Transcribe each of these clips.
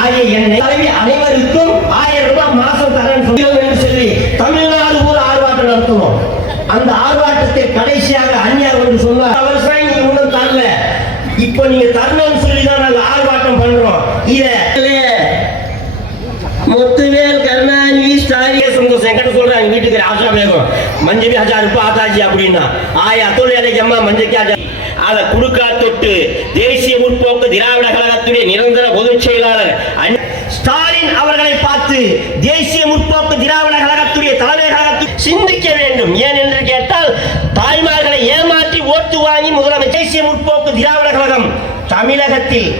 ஆகிய எண்ணெய் தலைவி அனைவருக்கும் 1000 ரூபாய் மாசம் தரேன் சொல்லி தமிழ்நாடு ஊர் ஆர்ப்பாட்டம் நடத்துவோம். அந்த ஆர்ப்பாட்டத்தை கடைசியாக அந்நியார் வந்து சொன்னார், விவசாயி நீங்க ஒன்றும் தரல, இப்ப நீங்க தரணும்னு சொல்லிதான் நாங்க ஆர்ப்பாட்டம் பண்றோம். இத मुत्तवेल करना नहीं स्टाइल ये सुन तो सेकंड बोल रहा है मीट के आशा में को मंजे भी 1000 रुपए आता जी அப்படினா ஆய அத்தோலையில ஜம்மா மஞ்சே क्या அத குடுக்கா தொட்டு தேசிய முற்போக்கு திராவிட கழகத்துடைய நிரந்தர பொதுச் செயலாளர் ஸ்டாலின் அவர்களை பார்த்து தேசிய முற்போக்கு திராவிட கழகத்துடைய தலைமை கழகத்தை சிந்திக்க வேண்டும். ஏன் என்று கேட்டால் தாய்மார்களை ஏமாற்றி ஓட்டு வாங்கி முதலமைச்சர் தேசிய முற்போக்கு திராவிட கழகம் தமிழகத்தில்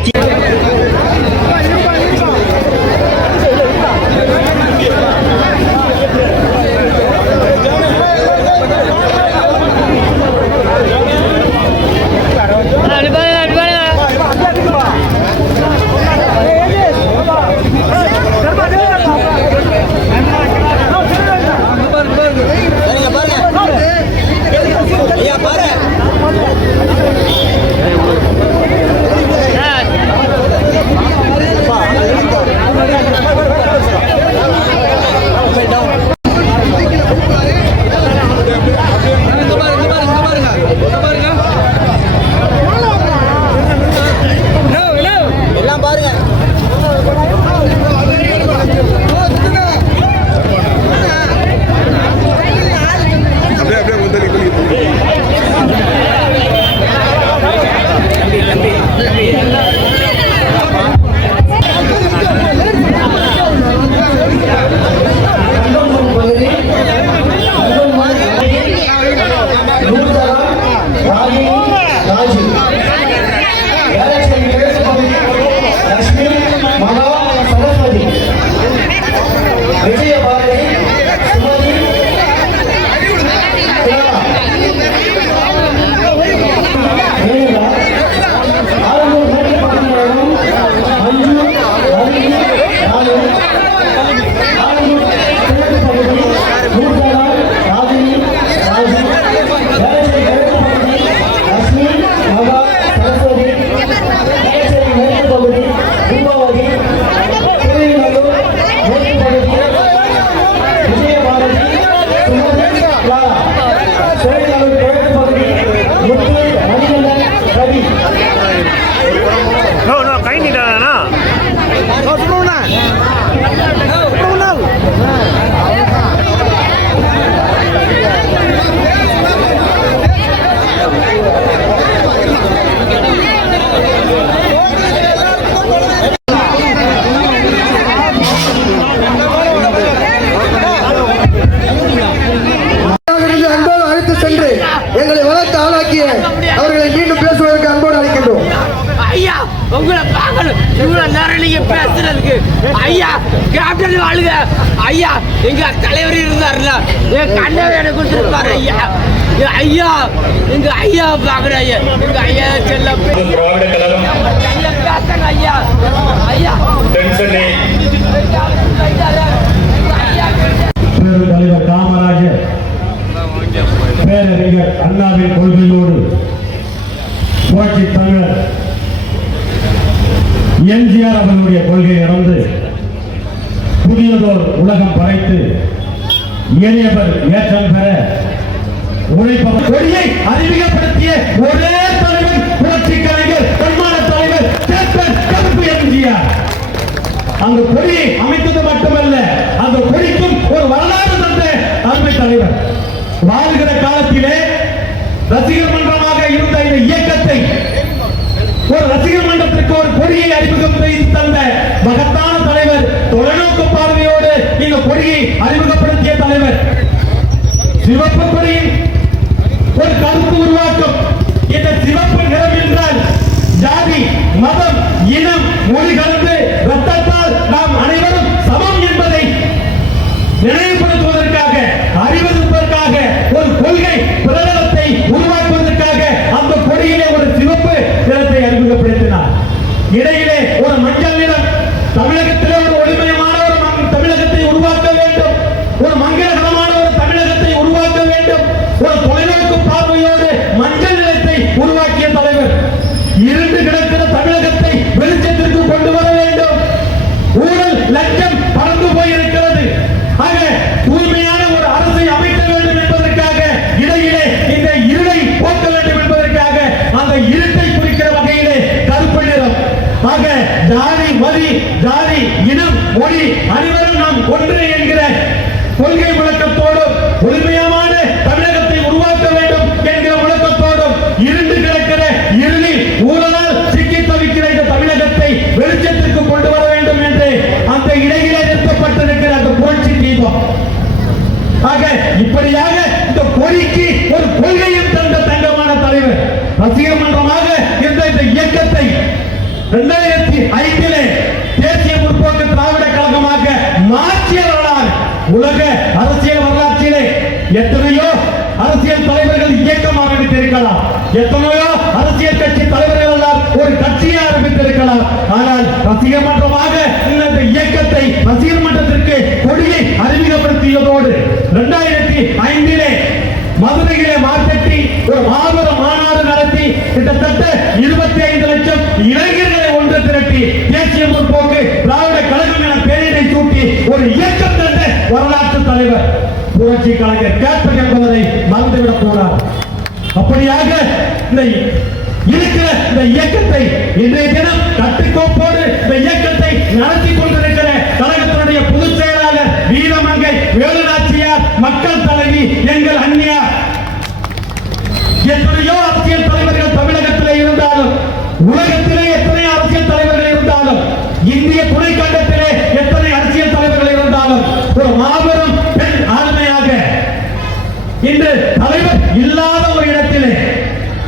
உங்களை பார்க்கணும். இவ்வளவு நேரம் நீங்க பேசுறதுக்கு ஐயா கேப்டன் வாழுங்க ஐயா. எங்க தலைவர் இருந்தாருல என் கண்ணவை எனக்கு கொடுத்துருப்பாரு ஐயா. ஐயா எங்க ஐயா பாக்குறேன் ஐயா. எங்க ஐயா செல்ல திராவிட கழகம் பேசுங்க ஐயா. ஐயா தலைவர் காமராஜர் பேரறிஞர் அண்ணாவின் கொள்கையோடு புரட்சி தமிழர் எம்ஜிஆர் அவர்களுடைய கொள்கை இறந்து புதியதோர் உலகம் படைத்து இளையவர் ஏற்றம் பெற உழைப்பவர் கொடியை அறிமுகப்படுத்திய ஒரே தலைவர் புரட்சி கலைஞர் பொன்மான தலைவர் கருப்பு எம்ஜிஆர். அந்த கொடியை அமைத்தது மட்டுமல்ல, அந்த கொடிக்கும் ஒரு வரலாறு தந்த அருமை தலைவர். வாழ்கிற காலத்திலே ரசிகர் மன்றமாக இருந்த இந்த இயக்கத்தை ஒரு ரசிகர் மன்றத்திற்கு ஒரு கொடியை அறிமுகம் செய்து தந்த மகத்தான தலைவர், தொலைநோக்கு பார்வையோடு இந்த கொடியை அறிமுகப்படுத்திய தலைவர். சிவப்பு கொடியின் ஒரு கருத்து உருவாக்கம். இந்த சிவப்பு நிறம் என்றால் ஜாதி, மதம், இனம், மொழி கலந்து ரத்தத்தால் நாம் அனைவரும் சமம் என்பதை நினைவுபடுத்துவதற்காக, அறிவதற்காக, ஒரு கொள்கை பிரகடனத்தை உருவாக்குவதற்காக அந்த கொடியிலே ஒரு சிவப்பு நிறத்தை அறிமுகப்படுத்தினார். இடையிலே ஒரு மஞ்சள் நிறம். தமிழகத்திலே ஒரு ஒளிமயமான ஒரு தமிழகத்தை உருவாக்க வேண்டும், ஒரு மங்களகரமான ஒரு தமிழகத்தை உருவாக்க வேண்டும். ஒரு தொலைநோக்கு பார்வையோடு மஞ்சள் நிறத்தை உருவாக்கிய தலைவர். இருண்டு கிடக்கிற தமிழகத்தை வெளிச்சத்திற்கு கொண்டு வர வேண்டும். ஜாதி இனம் மொழி அனைவரும் நாம் ஒன்று என்கிற கொள்கை முழக்கத்தோடும் ஒருமையான தமிழகத்தை உருவாக்க வேண்டும் என்கிற முழக்கத்தோடும் இருண்டு கிடக்கிற இருளில் ஊழலால் சிக்கி தவிக்கிற இந்த தமிழகத்தை வெளிச்சத்திற்கு கொண்டு வர வேண்டும் என்று அந்த இடையிலே நிறுத்தப்பட்டிருக்கிற அந்த புரட்சி தீபம். ஆக இப்படியாக இந்த கொடிக்கு ஒரு கொள்கையும் தந்த தங்கமான தலைவர் ரசிகர் மன்றமாக இருந்த இந்த இயக்கத்தை 2005 தேசிய முற்போக்கு திராவிட கழகமாக மாற்றியவர்களால் உலக அரசியல் வரலாற்றிலே எத்தனையோ அரசியல் தலைவர்கள் இயக்கம் ஆரம்பித்திருக்கலாம், எத்தனையோ அரசியல் கட்சி தலைவர்கள் எல்லாம் ஒரு கட்சியை ஆரம்பித்திருக்கலாம். ஆனால் ரசிகர் மன்றமாக இந்த இயக்கத்தை ரசிகர் மன்றத்திற்கு கொடியை அறிமுகப்படுத்தியதோடு 2005 மதுரையிலே மார்க்கெட்டி ஒரு மாபெரும் மாநாடு நடத்தி கிட்டத்தட்ட 25 லட்சம் இளைஞர்களை ஒன்று திரட்டி தேசிய முற்போக்கு திராவிட கழகம் என பெயரை சூட்டி ஒரு இயக்கம் தந்த வரலாற்று தலைவர் புரட்சி கலைஞர் கேப்டன் என்பதை மறந்துவிடக் கூடாது. அப்படியாக இந்த இருக்கிற இந்த இயக்கத்தை இன்றைய தினம் கட்டுக்கோப்போடு இந்த இயக்கத்தை நடத்தி கொண்டிருக்கிற கழகத்தினுடைய பொதுச் செயலாளர் வீரமங்கை வேலுநாச்சியார் மக்கள் தலைவி எங்கள் அந்நியார். எத்தனையோ அரசியல் தலைவர்கள் தமிழகத்திலே இருந்தாலும், உலகத்திலே எத்தனை அரசியல் தலைவர்கள் இருந்தாலும், இந்திய துணைக்கண்டத்திலே எத்தனை அரசியல் தலைவர்கள் இருந்தாலும், ஒரு மாபெரும் பெண் ஆளுமையாக இன்று தலைவர் இல்லாத ஒரு இடத்திலே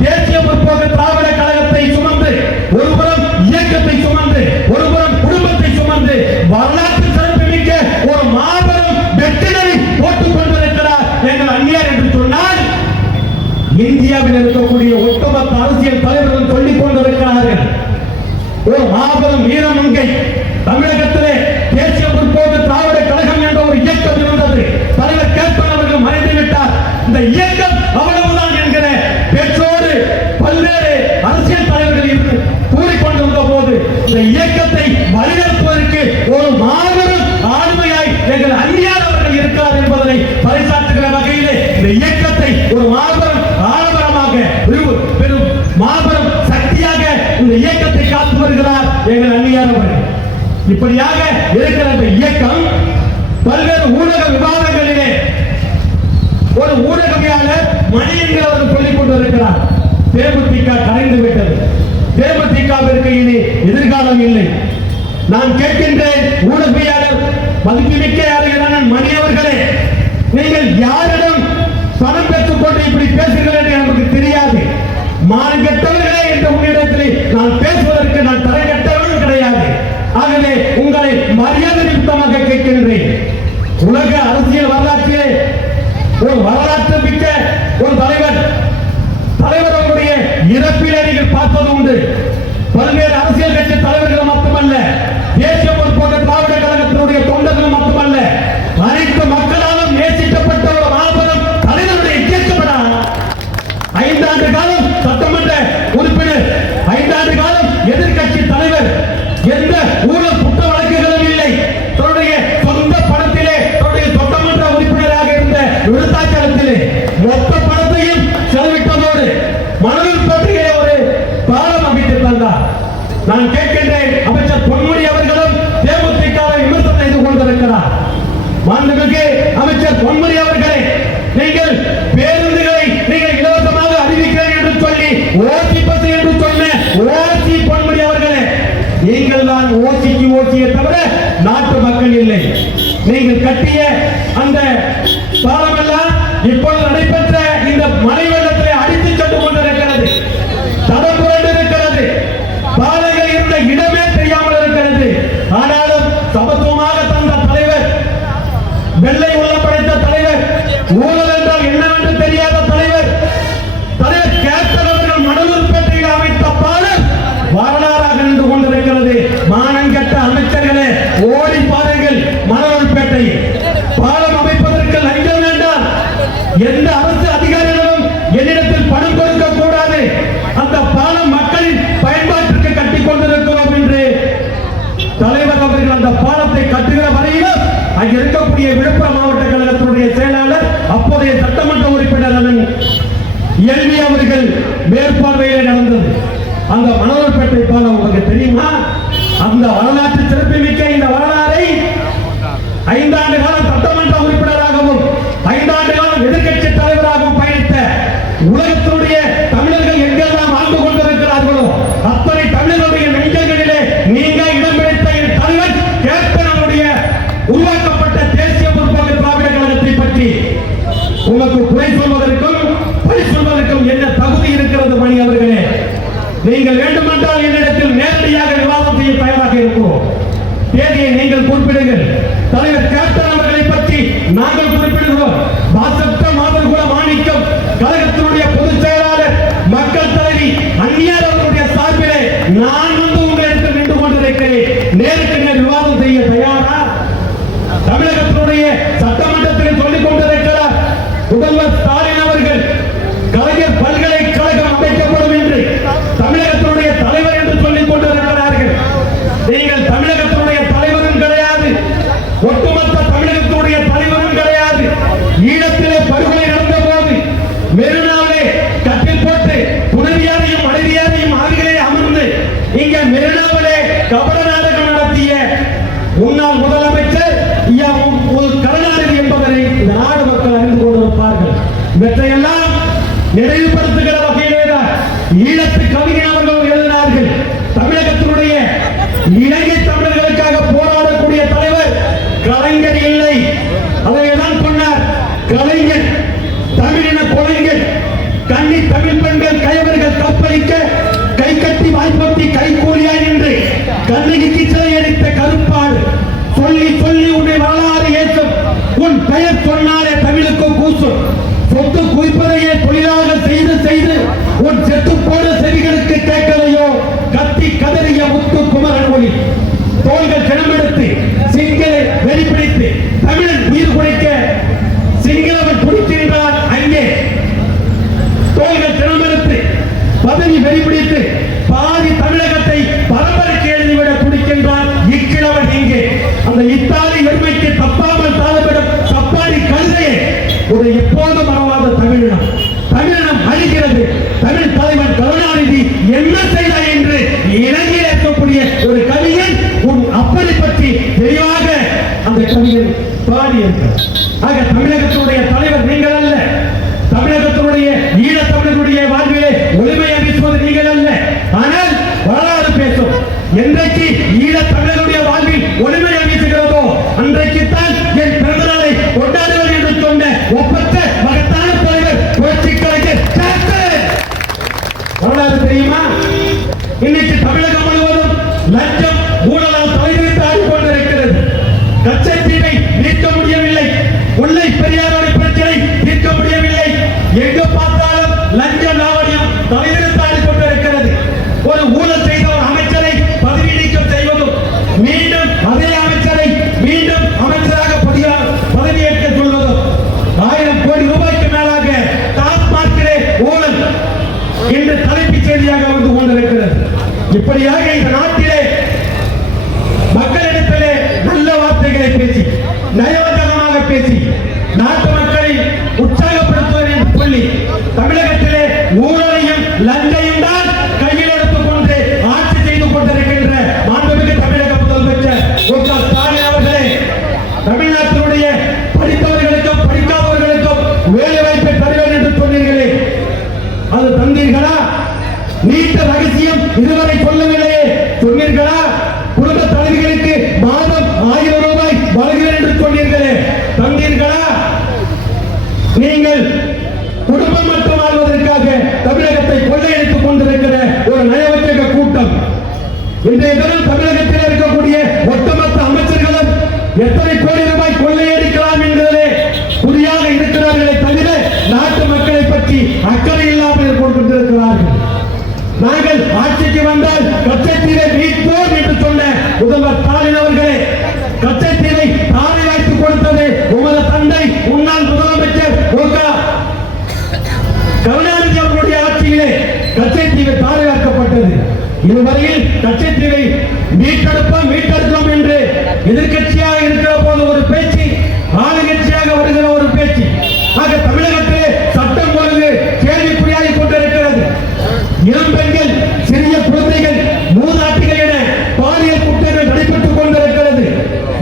தேசிய முற்போக்கு திராவிட கழகத்தை சுமந்து, ஒருபுறம் இயக்கத்தை சுமந்து, ஒருபுறம் குடும்பத்தை சுமந்து வரலாற்று சிறப்புமிக்க ஒரு மாபெரும் வெற்றிகளை போட்டுக் கொண்டிருக்கிறார் எங்கள் அந்நியார் என்று சொன்னால், இந்தியாவில் இருக்கக்கூடிய ஒட்டுமொத்த அரசியல் தலைவர்கள் சொல்லிக் கொண்டிருக்கிறார்கள். ஒரு மாபெரும் வீரமங்கை தமிழகத்திலே தேசிய முற்போக்கு திராவிட கழகம் என்ற ஒரு இயக்கம் இருந்தது. தலைவர் கேப்டன் அவர்கள் மறைந்து விட்டார். இந்த இயக்கம் அவ்வளவுதான் என்கிற பேச்சோடு பல்வேறு அரசியல் தலைவர்கள் இருந்து கூறிக்கொண்டிருந்த போது இந்த இயக்கத்தை வழிநடத்துவதற்கு ஒரு மாபெரும் ஆளுமையாய் எங்கள் அந்நியார் அவர்கள் இருக்கிறார் என்பதனை பறைசாற்றுகிற வகையிலே இந்த இயக்கத்தை ஒரு மாபெரும் ஆடம்பரமாக பெரும் மாபெரும் சக்தியாக இந்த இயக்கத்தை காத்து வருகிறார் எங்கள் அந்நியார் அவர்கள். இப்படியாக இருக்கிற இந்த இயக்கம் பல்வேறு ஊடக விவாதங்களிலே ஒரு ஊடகவியாளர் மணி என்கிறவர் சொல்லிக் கொண்டிருக்கிறார், தேமுதிக கரைந்து விட்டது, தேமுதிகவிற்கு இனி எதிர்காலம் இல்லை. நான் கேட்கின்றேன், ஊடகவியாளர் மதிப்புமிக்க யாரும் மணி அவர்களே, நீங்கள் யாரிடம் பணம் பெற்றுக் கொண்டு இப்படி பேசுகிறேன் என்று எனக்கு தெரியாது. மானம் கெட்டவர்களே என்ற உன்னிடத்தில் நான் பேசுவதற்கு நான் தர கெட்டவர்கள் கிடையாது. ஆகவே உங்களை மரியாதை நிமித்தமாக கேட்கின்றேன். உலக அரசியல் வரலாற்றிலே ஒரு வரலாற்று மிக்க ஒரு தலைவர் அவருடைய இறப்பிலே நீங்கள் பார்ப்பது உண்டு. பல்வேறு அரசியல் கட்சி தலைவர்கள் மட்டுமல்ல, தேசிய முற்போக்கு திராவிட கழகத்தினுடைய தொண்டர்கள் மட்டுமல்ல, அனைத்து மக்களாலும் நேசிக்கப்பட்ட ஒரு மாபெரும் தலைவருடைய இயக்கப்படா 5 ஆண்டு காலம் சட்டமன்ற உறுப்பினர், 5 ஆண்டு காலம் எதிர்கட்சி தலைவர், எந்த ஊழல் குற்ற வழக்குகளும் இல்லை. தன்னுடைய சொந்த பணத்திலே தன்னுடைய சட்டமன்ற உறுப்பினராக இருந்த விருத்தாச்சலத்திலே மொத்த பணத்தையும் செலவிட்டதோடு மனதில் பற்றிய ஒரு பாலம் அமைத்து தந்தார். நான் கேட்கின்றேன், அமைச்சர் பொன்முடி அவர்களும் தேமுதிகவை விமர்சனம் செய்து கொண்டிருக்கிறார். மாண்புமிகு அமைச்சர் பொன்முடி அவர்களே, நீங்கள் பேருந்துகளை நீங்கள் இலவசமாக அறிவிக்கிறேன் என்று சொல்லி ஓசி பஸ் என்று சொன்ன ஓசி பொன்முடி அவர்களே, நீங்கள் தான் ஓசிக்கு ஓசியை தவிர நாட்டு மக்கள் இல்லை. நீங்கள் கட்டிய அந்த பாலமெல்லாம் இப்போது நடைபெற்ற இந்த மழை வெள்ளத்திலே அடித்து சென்று கொண்டிருக்கிறது, தடம் புரண்டு இருக்கிறது, பாலைகள் இருந்த இடமே தெரியாமல் இருக்கிறது. ஆனாலும் சமத்துவமாக தந்த தலைவர், வெள்ளை உள்ள படைத்த தலைவர், ஊழல் என்றால் என்னவென்று தெரியாத தலைவர் கேப்டன் அவர்கள் மணலூர்பேட்டையில் அமைத்த பாலம் வரலாறாக நின்று கொண்டிருக்கிறது. மானங்கெட்ட அமைச்சர்களே, ஓடி பாருங்கள் மணலூர்பேட்டை பாலம் அமைப்பதற்கு லஞ்சம் வேண்டாம். எந்த அரசு அதிகாரிகளும் என்னிடத்தில் பணம் கொடுக்க கூடாது. அந்த பாலம் மக்களின் பயன்பாட்டிற்கு கட்டிக் கொண்டிருக்கிறோம் என்று தலைவர் அவர்கள் அந்த பாலத்தை கட்டுகிற வரையிலும் அங்கு இருக்கக்கூடிய விழுப்புரம் மாவட்ட கழகத்தினுடைய செயலாளர், அப்போதைய சட்டமன்ற உறுப்பினர் எல்வி அவர்கள் மேற்பார்வையிலே நடந்தது. அந்த மணலூர்பேட்டை பாலம் உங்களுக்கு தெரியுமா? அந்த வரலாற்று சிறப்புமிக்க இந்த வரலாறை 5 ஆண்டு காலம் சட்டமன்ற உறுப்பினராகவும் 5 ஆண்டு காலம் எதிர்க்கட்சி தலைவராகவும் பயணித்த உலகத்தினுடைய தமிழர்கள் எங்கெல்லாம் வாழ்ந்து கொண்டிருக்கிறார்களோ அத்தனை தமிழர்களுடைய நெஞ்சங்களிலே நீங்க இடம் பிடித்த என் தலைவர் கேப்டனுடைய உருவாக்கப்பட்ட தேசிய முற்போக்கு திராவிட கழகத்தை பற்றி உங்களுக்கு குறை சொல்வதற்கும் பழி சொல்வதற்கும் என்ன தகுதி இருக்கிறது மணி அவர்களே? நீங்கள் வேண்டுமென்றால் என்னிடத்தில் நேரடியாக விவாதம் செய்ய தயாராக இருக்கிறோம். தேதியை நீங்கள் குறிப்பிடுங்கள். தலைவர் கேப்டன் அவர்களை பற்றி நாங்கள் குறிப்பிடுகிறோம். பாசத்த மாதர்குல மாணிக்கம் கழகத்தினுடைய பொதுச் செயலாளர் மக்கள் தலைவி அந்நியார் அவர்களுடைய சார்பிலே நான் உங்களிடத்தில் நின்று கொண்டிருக்கிறேன். நேருக்கு நேர் விவாதம் செய்ய தயாரா? தமிழகத்தினுடைய சட்டமன்றத்தில் சொல்லிக் கொண்டிருக்கிறார் முதல்வர் ஸ்டாலின் அவர்கள் கலைஞர் பல்கலைக்கழகம் அமைக்கப்படும் என்று தமிழகத்தினுடைய தலைவர் என்று சொல்லிக் கொண்டிருக்கிறார்கள். நீங்கள் தமிழகத்தினுடைய தலைவரும் கிடையாது, ஒட்டுமொத்த தமிழகத்தினுடைய தலைவரும் கிடையாது. ஈழத்திலே படுகொலை நடந்த போது மெரினாவிலே கட்டில் போட்டு துணைவியாரையும் மனைவியாரையும் அருகிலே அமர்ந்து இங்க மெரினாவிலே கபட நாடகம் நடத்திய முன்னாள் முதலமைச்சர் கருணாநிதி என்பதனை இந்த நாடு மக்கள் அறிந்து கொண்டிருப்பார்கள். இவற்றையெல்லாம் நினைவுபடுத்துகிற வகையிலேதான் ஈழத்து கவிஞர் அவர்கள் எழுதினார்கள். தமிழகத்தினுடைய இலங்கை தமிழர்களுக்காக போராடக்கூடிய தலைவர் கலைஞர் இல்லை. அதைதான் சொன்னார். கலைஞர் தமிழின கொலைஞர் கன்னி தமிழ் பெண்கள் கயவர்கள் கற்பழிக்க கை கட்டி வாய்ப்பத்தி கைகூலியா என்று கண்ணகிக்கு சிலையடித்த கருப்பாடு சொல்லி சொல்லி உன்னை வரலாறு ஏற்றும் உன் பெயர் சொன்னாலே தமிழுக்கு கூசும். சொத்து குவிப்பதையே தொழிலாக செய்து செய்து உன் செத்து போன செவிகளுக்கு கேட்கலையோ? கத்தி கதறிய முத்து குமரன் ஒளி தோள்கள் கிணமெடுத்து சிங்களை வெளிப்பிடித்து தமிழன் உயிர் குறைக்க சிங்களவன் துடிக்கின்றான். அங்கே தோள்கள் கிணமெடுத்து பதவி வெளிப்பிடித்து பாதி தமிழகத்தை பரம்பரைக்கு எழுதிவிட துடிக்கின்றான் இக்கிழவன். இங்கே அந்த இத்தாலி எருமைக்கு தப்பாமல் தாழவிடும் தப்பாடி கழுதையே ஒரு எப்போது மறவாத தமிழினம். தமிழினம் அழிகிறது. தமிழ் தலைவன் கருணாநிதி என்ன செய்தார் என்று இலங்கையில் இருக்கக்கூடிய ஒரு கவிஞன் உன் அப்பனை பற்றி தெளிவாக அந்த கவிஞன் பாடியிருக்கிறார். ஆக தமிழகத்தினுடைய தலைவர் நீங்கள் அல்ல. தமிழகத்தினுடைய ஈழத்தமிழர்களுடைய வாழ்விலே ஒளிமையை வீசுவது நீங்கள் அல்ல. ஆனால் வரலாறு பேசும். என்றைக்கு ஈழத்தமிழர்களுடைய வாழ்வில் ஒளிமையை வீசுகிறதோ அன்றைக்குத்தான் என் பிறந்தநாளை கொண்டாடுவது என்று சொன்ன ஒப்பற்ற மகத்தான தலைவர் புரட்சிக் கலைஞர் கேப்டன். வரலாறு தெரியுமா? இன்னைக்கு தமிழகம் முழுவதும் லஞ்சம் ஊழலால் தலைவிரித்து ஆடிக்கொண்டிருக்கிறது. கச்சத்தீவை நீக்க முடியவில்லை. முல்லை பெரியாரோட பிரச்சனை தீர்க்க முடியவில்லை. எங்கு பார்த்தாலும் லஞ்ச லாவணியம் தலைவிரித்து ஆடிக்கொண்டிருக்கிறது. ஒரு ஊழல் செய்த ஒரு அமைச்சரை பதவி நீக்கம் செய்வதும் மீண்டும் அதே அமைச்சரை மீண்டும் அமைச்சராக பதவியேற்க சொல்வதும் 1000 கோடி ரூபாய்க்கு மேலாக டாஸ்மார்க்கிலே ஊழல் என்று தலைப்புச் செய்தியாக வந்து கொண்டிருக்கிறது. இப்படியாக இந்த நாட்டிலே மக்களிடத்திலே நல்ல வார்த்தைகளை பேசி நயவஞ்சகமாக பேசி நாட்டு மக்களை உற்சாகப்படுத்துவது என்று சொல்லி தமிழகத்திலே ஊழலையும் லஞ்சையும் தான் கையில் எடுத்துக் கொண்டு ஆட்சி செய்து கொண்டிருக்கின்ற மாண்புமிகு தமிழக முதலமைச்சர்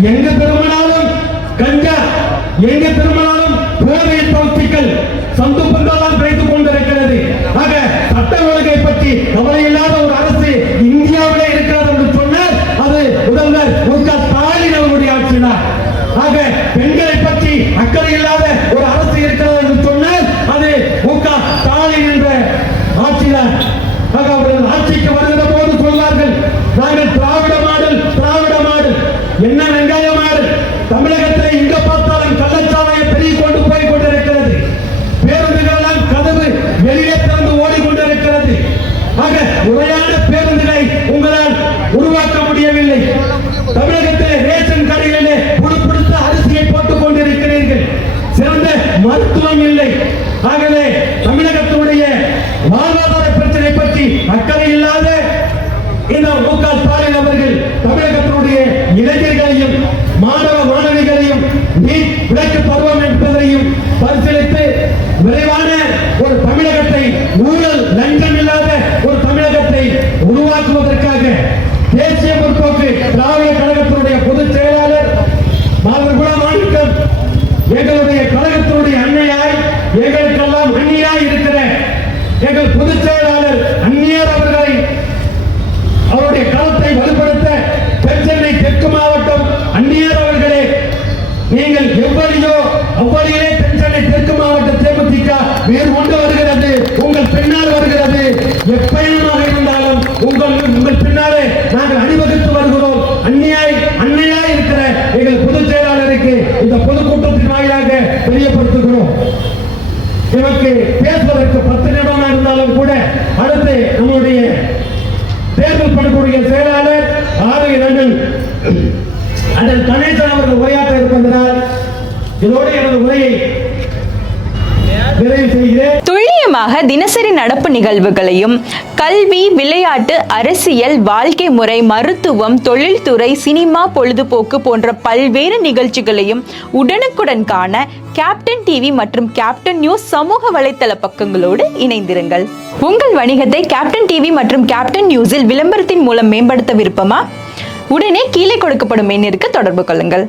எங்க திரும்பினாலும் கஞ்சா, எங்க திரும்பினாலும் போதை பௌத்திகள் சந்து பந்தெல்லாம் கிடைத்துக் கொண்டிருக்கிறது. ஆக சட்ட ஒழுங்கை பற்றி கவலை இல்லாத ஒரு அரசு இந்தியாவிலே இருக்கிறது என்று சொன்னால் அது முதல்வர் மு.க. ஸ்டாலின் அவருடைய ஆட்சிதான். ஆக பெண்களை பற்றி அக்கறை இல்லாத ஒரு அரசு இருக்கிறது என்று சொன்னால் அது மு.க. ஸ்டாலின் என்ற ஆட்சிதான். ஆக அவர்கள் ஆட்சிக்கு வருகிற போது சொல்வார்கள், நாங்கள் திராவிட மாடல், திராவிட மாடல். என்ன வெங்காய மாடல்? தமிழகத்தில் எங்க பார்த்தாலும் கள்ளச்சாலையை பெருகி கொண்டு போய் கொண்டிருக்கிறது. பேருந்துகள் கதவு வெளியே திறந்து ஓடிக்கொண்டிருக்கிறது. ஆக முறையான பேருந்துகளை உங்களால் உருவாக்க முடியவில்லை. தமிழகத்தில் ரேஷன் கடைகளிலே புடுப்பிடித்த அரிசியை போட்டுக் கொண்டிருக்கிறீர்கள். சிறந்த மருத்துவம் இல்லை. ஆகவே தமிழகத்தினுடைய வாழ்வாதார பிரச்சனை பற்றி அக்கறை இல்லாத இந்த மு.க. ஸ்டாலின் அவர்கள் தமிழகத்தினுடைய இளைஞர்களையும் மாணவ மாணவிகளையும் நீட் விலக்கு பருவம் என்பதையும் பரிசீலித்து விரைவான ஒரு தமிழகத்தை, ஊழல் லஞ்சம் இல்லாத ஒரு தமிழகத்தை உருவாக்குவதற்காக தேசிய முற்போக்கு திராவிட கழகத்தினுடைய பொதுச் செயலாளர் மாதகுல மாணிக்கம் எங்களுடைய கழகத்தினுடைய அன்னையாய், எங்களுக்கெல்லாம் அந்நியாய் இருக்கிற எங்கள் பொதுச் செயலாளர் அந்நியர் அவர்களை அவருடைய களத்தை வலுப்படுத்த தென்சென்னை தெற்கு மாவட்டம் அந்நியர் அவர்களே, நீங்கள் எவ்வளியோ அவ்வளியிலே தென்சென்னை தெற்கு மாவட்ட தேமுதிக வேறு கொண்டு வருகிறது, உங்கள் பின்னால் வருகிறது. எப்பயணமாக இருந்தாலும் உங்கள் பின்னாலே நாங்கள் அணிவகுத்து வருகிறோம். அந்நியாய் இருக்கிற எங்கள் பொதுச் செயலாளருக்கு இந்த பொதுக்கூட்டத்தின் வாயிலாக தெரியப்படுத்துகிறோம். நமக்கு பேசுவதற்கு 10 நிமிடம் இருந்தாலும் கூட அடுத்து நம்முடைய தேர்தல் பணிக்குழுவிய செயலாளர் அண்ணன் கணேசன் அவர்கள் உரையாற்ற இருப்பதனால் இதோடு எனது உரையை நிறைவு செய்கிறேன். துல்லியமாக தினசரி நடப்பு நிகழ்வுகளையும் கல்வி, விளையாட்டு, அரசியல், வாழ்க்கை முறை, மருத்துவம், தொழில்துறை, சினிமா, பொழுதுபோக்கு போன்ற பல்வேறு நிகழ்ச்சிகளையும் உடனுக்குடன் காண கேப்டன் டிவி மற்றும் கேப்டன் நியூஸ் சமூக வலைத்தள பக்கங்களோடு இணைந்திருங்கள். உங்கள் வணிகத்தை கேப்டன் டிவி மற்றும் கேப்டன் நியூஸில் விளம்பரத்தின் மூலம் மேம்படுத்த விருப்பமா? உடனே கீழே கொடுக்கப்படும் எண்ணிற்கு தொடர்பு கொள்ளுங்கள்.